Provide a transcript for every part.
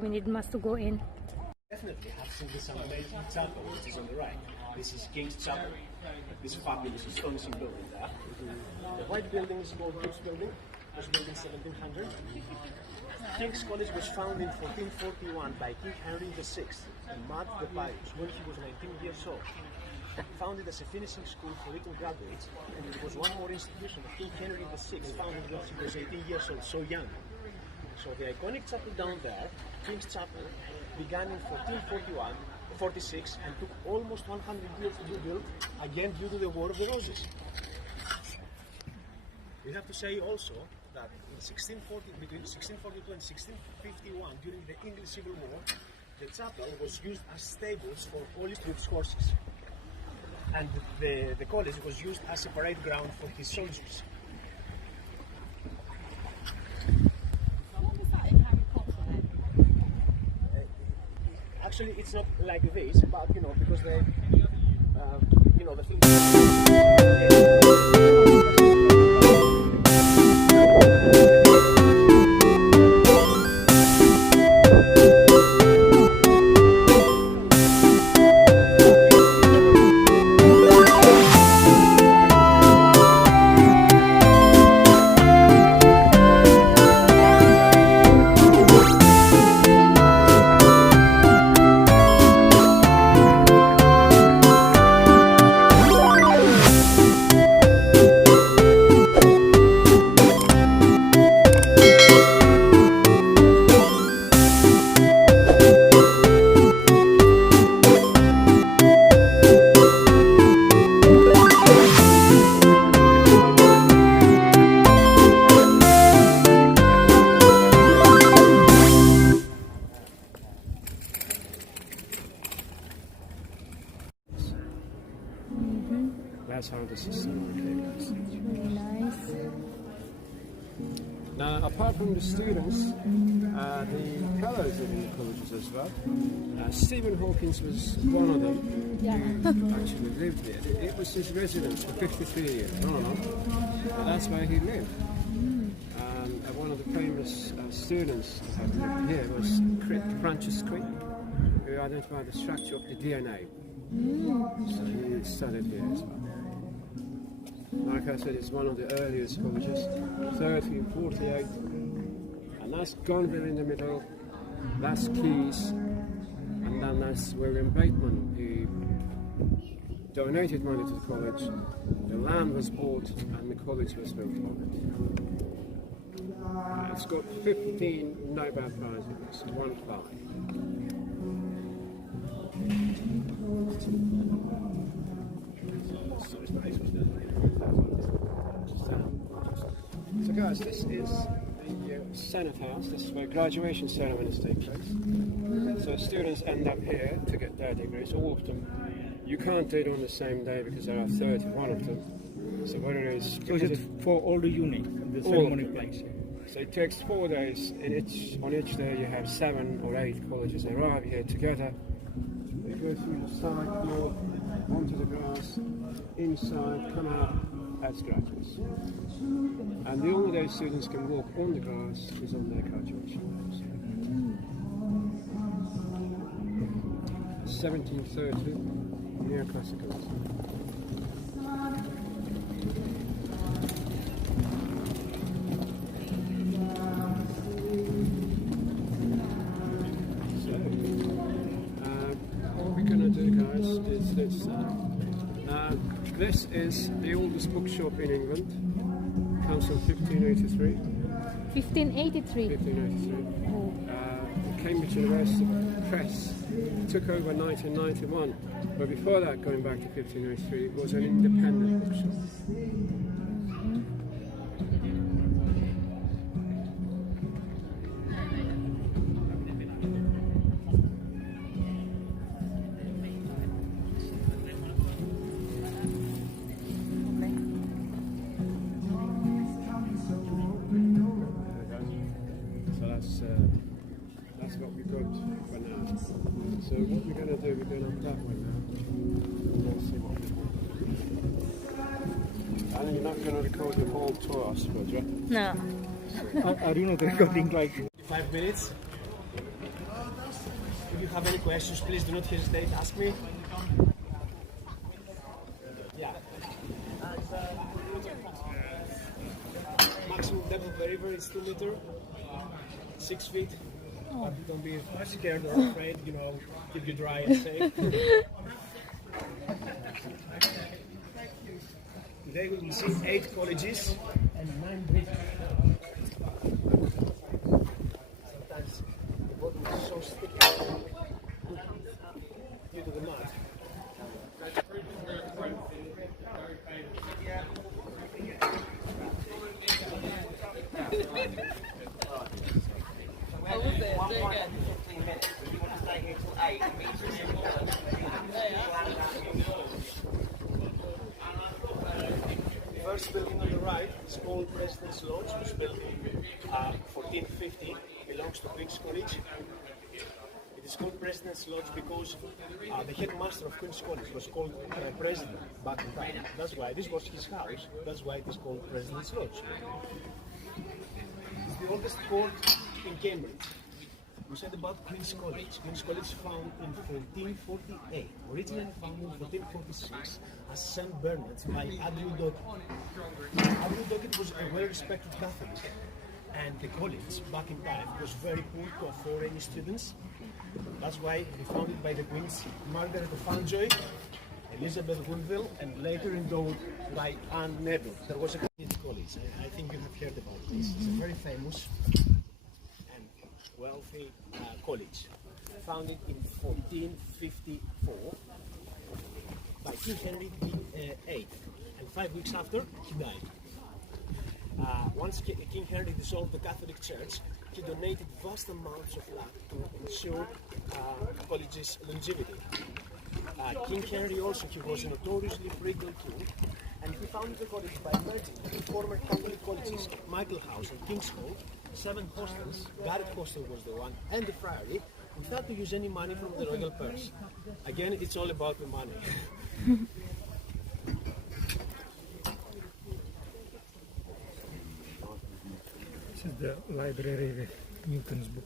we must go in. Definitely have seen this amazing chapel which is on the right. This is King's Chapel, this fabulous astonishing building there. The white building is called King's Building. It was built in 1700. King's College was founded in 1441 by King Henry VI and Matt the Pious when he was 19 years old. Founded as a finishing school for Eton graduates, and it was one more institution of King Henry VI founded when he was 18 years old, so young. So the iconic chapel down there, King's Chapel, began in 46 and took almost 100 years to be built, again due to the War of the Roses. We have to say also that in between 1642 and 1651, during the English Civil War, the chapel was used as stables for Holy Troops' horses. And the college was used as a parade ground for his soldiers. Actually, it's not like this, but because they, the thing. That's how the system works. Really nice. Now, apart from the students, the fellows in the colleges as well, Stephen Hawkins was one of them. Yeah. Who actually lived here. It was his residence for 53 years. But that's where he lived. And one of the famous students who had lived here was Francis Crick, who identified the structure of the DNA. So he studied here as well. Like I said, it's one of the earliest colleges, 1348, and that's Gonville in the middle, that's Keys, and then that's William Bateman, who donated money to the college. The land was bought and the college was built on it. It's got 15 Nobel Prizes, 1-5. So guys, this is the Senate House. This is where graduation ceremonies take place. So students end up here to get their degrees. All of them. You can't do it on the same day because there are 31 of them. So what it is... So is it for all the uni, the ceremony place? So it takes 4 days. On each day you have 7 or 8 colleges arrive here together. They go through the side, north, onto the grass, inside, come out as graduates. And the only day students can walk on the grass is on their graduation day. 1730, neoclassical. What we're going to do, guys, is this. This is the oldest bookshop in England. It comes from 1583. 1583. 1583. Oh. The Cambridge University Press took over 1991. But before that, going back to 1583, it was an independent bookshop. That's what we got for now. So what we're going to do, we're going up that way now. We'll see what we do. And you're not going to record the whole tour, I suppose, right? No. I do not recording like 5 minutes. If you have any questions, please do not hesitate, ask me. Yeah. Maximum depth of the river is 2 meters, 6 feet. But don't be scared or afraid, you know, keep you dry and safe. Today we will see 8 colleges and 9 bridges. Sometimes the bottom is so sticky due to the mud. First building on the right is called President's Lodge, which was built in 1450, belongs to Queen's College. It is called President's Lodge because the headmaster of Queen's College was called President back in time. That's why this was his house, that's why it is called President's Lodge. It's the oldest court in Cambridge. We said about Queen's College. Queen's College found in 1448, originally founded in 1446 as St. Bernard's by Andrew Dockett. Andrew Dockett was a well-respected Catholic, and the college back in time was very poor to afford any students. That's why they founded by the Queens Margaret of Anjou, Elizabeth Woodville, and later endowed by Anne Neville. There was a community college. I think you have heard about this. It's a very famous wealthy college, founded in 1454 by King Henry VIII, and 5 weeks after he died. Once King Henry dissolved the Catholic Church, he donated vast amounts of land to ensure the college's longevity. King Henry also, he was a notoriously frugal king, and he founded the college by merging two former Catholic colleges, Michael House and King's Hall, 7 hostels, Garrett Hostel was the one, and the Friary, without to use any money from the royal purse. Again, it's all about the money. This is the library with Newton's book.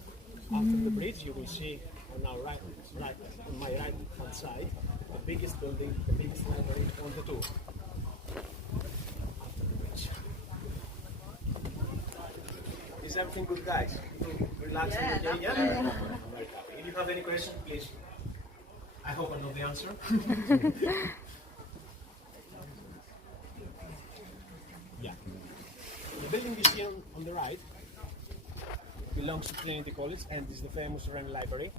After the bridge, you will see on our right, on my right hand side, the biggest building, the biggest library on the tour. After the bridge. Is everything good, guys? Relaxing, okay? Yeah? I'm very happy. If you have any questions, please. I hope I know the answer. Yeah. The building you see on the right belongs to Trinity College and is the famous Wren Library.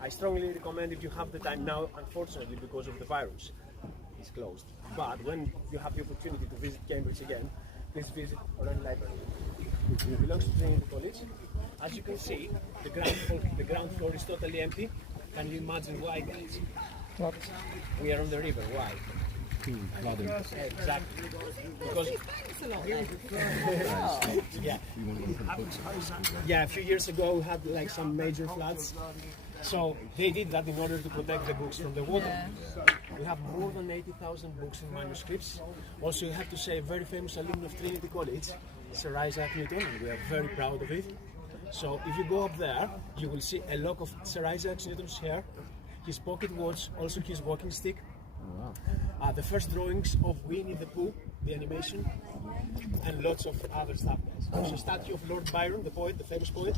I strongly recommend, if you have the time now, unfortunately because of the virus, it's closed. But when you have the opportunity to visit Cambridge again, please visit Wren Library. It belongs to Trinity College. As you can see, the ground floor is totally empty. Can you imagine why, guys? What? We are on the river. Why? Exactly. Because yeah, a few years ago we had like some major floods. So they did that in order to protect the books from the water. We have more than 80,000 books in manuscripts. Also, you have to say a very famous alumni of Trinity College, Sir Isaac Newton, and we are very proud of it. So if you go up there, you will see a lock of Sir Isaac Newton's hair, his pocket watch, also his walking stick. The first drawings of Winnie the Pooh, the animation, and lots of other stuff. There's a statue of Lord Byron, the poet, the famous poet.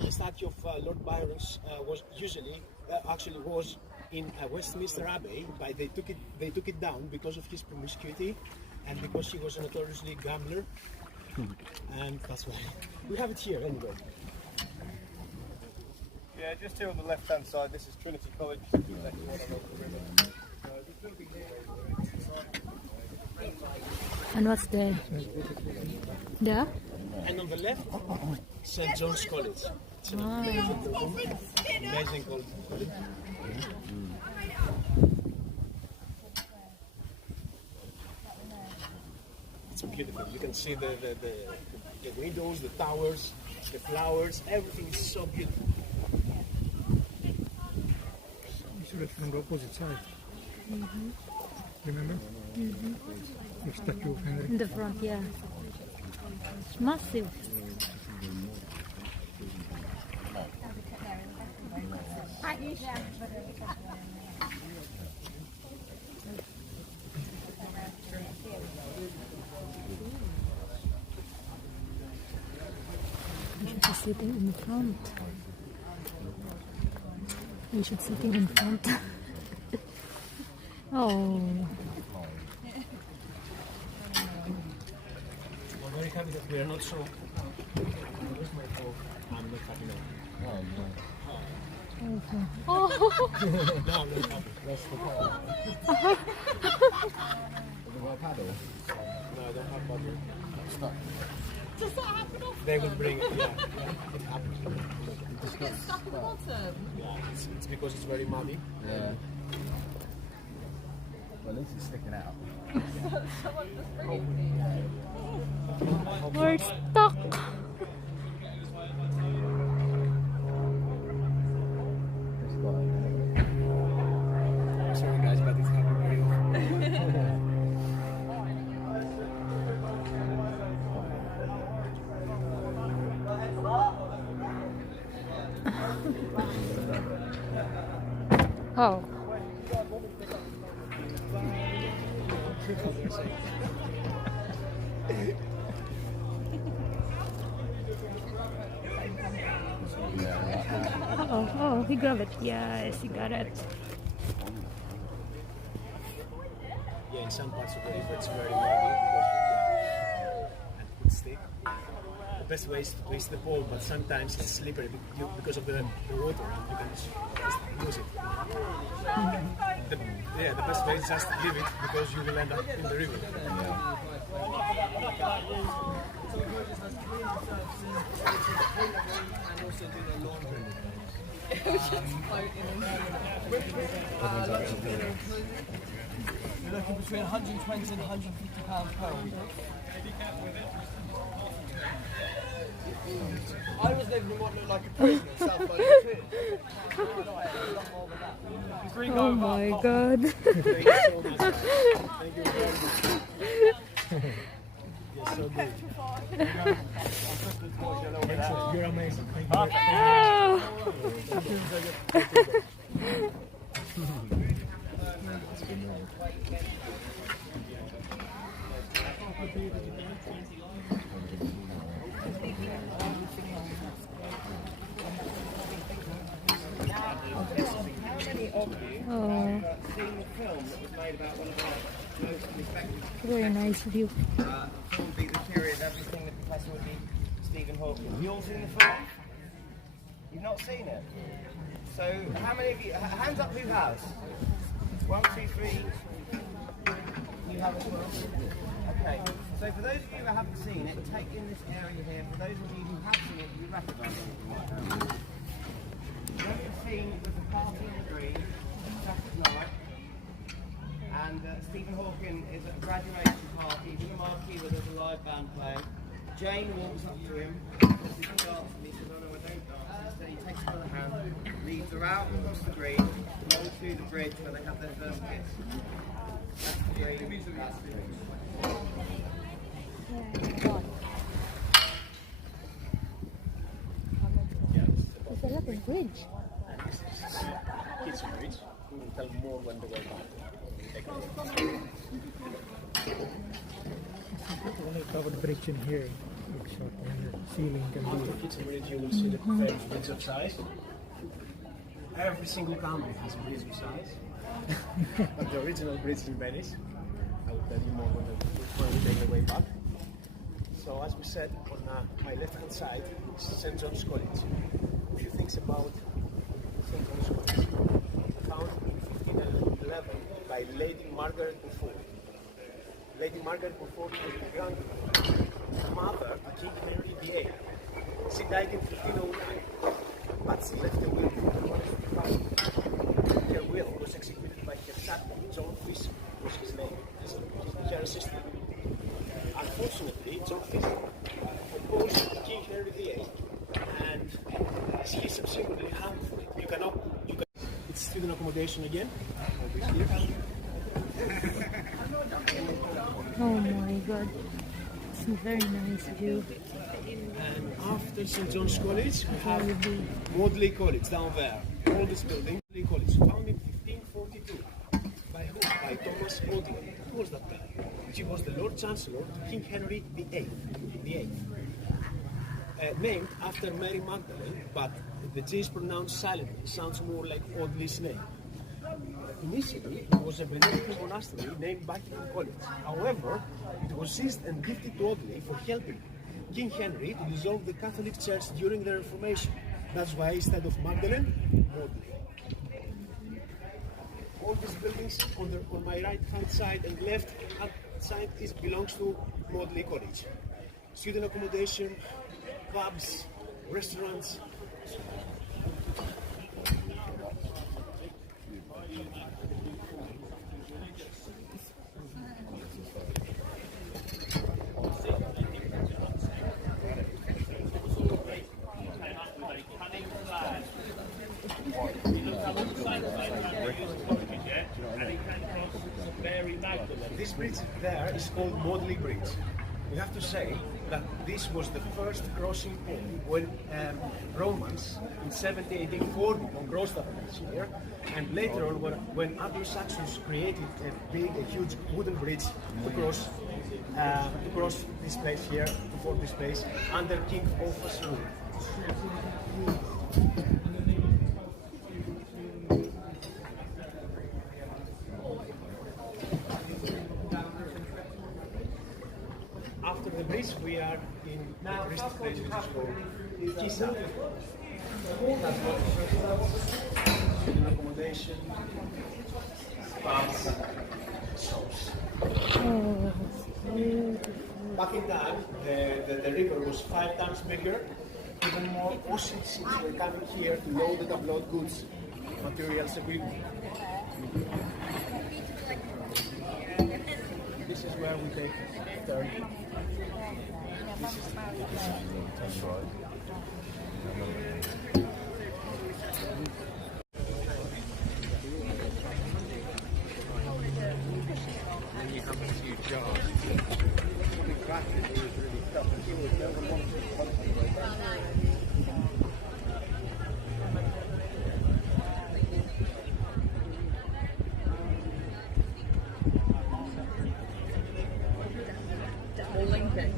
The statue of Lord Byron's was usually, actually was in Westminster Abbey, but they took it down because of his promiscuity and because he was a notoriously gambler, and that's why we have it here anyway. Yeah, just here on the left-hand side, this is Trinity College. And what's there? Yeah? And on the left, St. John's College. It's an amazing college. It's beautiful. You can see the windows, the towers, the flowers, everything is so beautiful. You saw it from the opposite side. Remember? The statue of Henry. In the front, yeah. It's massive. We should be sitting in front. We should sitting in front. Oh. I'm very happy that we are not so. Where's my phone? I'm not happy now. Okay. No, I'm not happy. That's the problem. paddle? No, I don't have paddle. Stuck. Does that happen often? They will bring it, yeah. It happens. You get stuck at the bottom? Yeah, it's because it's very muddy. Yeah. Well, at least it's sticking out. Someone just bring it to you. We're stuck. Sorry guys, but it's happening very often. Oh. Oh, he got it. Yes, he got it. Yeah, in some parts of the river it's very muddy because and it could stick. The best way is to twist the pole, but sometimes it's slippery because of the water and you can just lose it. The best way is just leave it because you will end up in the river. You're looking between 120 and 150 pounds per week. I was living in what looked like a prison in South London. Oh my god. Thank you so much. Thank you very much. You're so good. You're amazing. Thank you. Oh. Very nice view. Film beat the period, everything the professor would be Stephen Hawking. You all seen the film? You've not seen it? So, how many of you, hands up who has? 1, 2, 3. You have as well? Okay, so for those of you who haven't seen it, take in this area here. For those of you who have seen it, you recognise it. What you've seen was the party on the green, Saturday night, and Stephen Hawking is at a graduation party with a marquee where there's a live band playing. Jane walks up to him, says he dance, and he says, "Oh no, I don't dance." Instead he takes her by the hand, leads her out across the green, along to the bridge where they have their first kiss. That's the green, that's the bridge. It's a lovely bridge. Kids bridge. We will tell more when the way back. Only covered bridge in here. It's not on the ceiling can After be. Kitchen Bridge, you will see the famous bridge of size. Every single country has a bridge of size. But the original bridge in Venice, I will tell you more when we take the way back. So as we said, on my left-hand side is St. John's College. A few things about St. John's College. Founded in 1511 by Lady Margaret Beaufort. Lady Margaret Beaufort was the grandmother to King Henry VIII. She died in 1509, but she left a will for the money of the family. Her will was executed by her son, John Fisher, was his name, her assistant. Unfortunately, John Fisher opposed King Henry VIII, and he subsequently hung for it. It's student accommodation again, over here. Oh my god. It's a very nice view. And after St. John's College, we have Maudley College down there. Oldest building, Modley College, founded in 1542. By who? By Thomas Modley. Who was that guy? He was the Lord Chancellor to King Henry VIII. Named after Mary Magdalene, but the G is pronounced silently. Sounds more like Audley's name. Initially, it was a Benedictine monastery named Beatiful College. However, it was seized and gifted to Audley for helping King Henry to dissolve the Catholic Church during the Reformation. That's why instead of Magdalene, Audley. All these buildings on my right hand side and left hand side belongs to Modley College. Student accommodation, pubs, restaurants. This bridge there is called Modley Bridge. We have to say that this was the first crossing point when Romans in 70 AD fought on Grostadt here, and later on when Anglo-Saxons created a huge wooden bridge to cross this place here, to ford this place, under King Offa's rule. After the bridge, we are in the touristic place which is called Kisa. Student accommodation, pubs, shops. Oh, beautiful. Back in time, the river was 5 times bigger. Even more ocean ships were coming here to load and upload goods, materials, equipment. This is where we take turn. This is that's right. And you have a few jars. What exactly was really tough. No one wanted to concentrate. Double linking.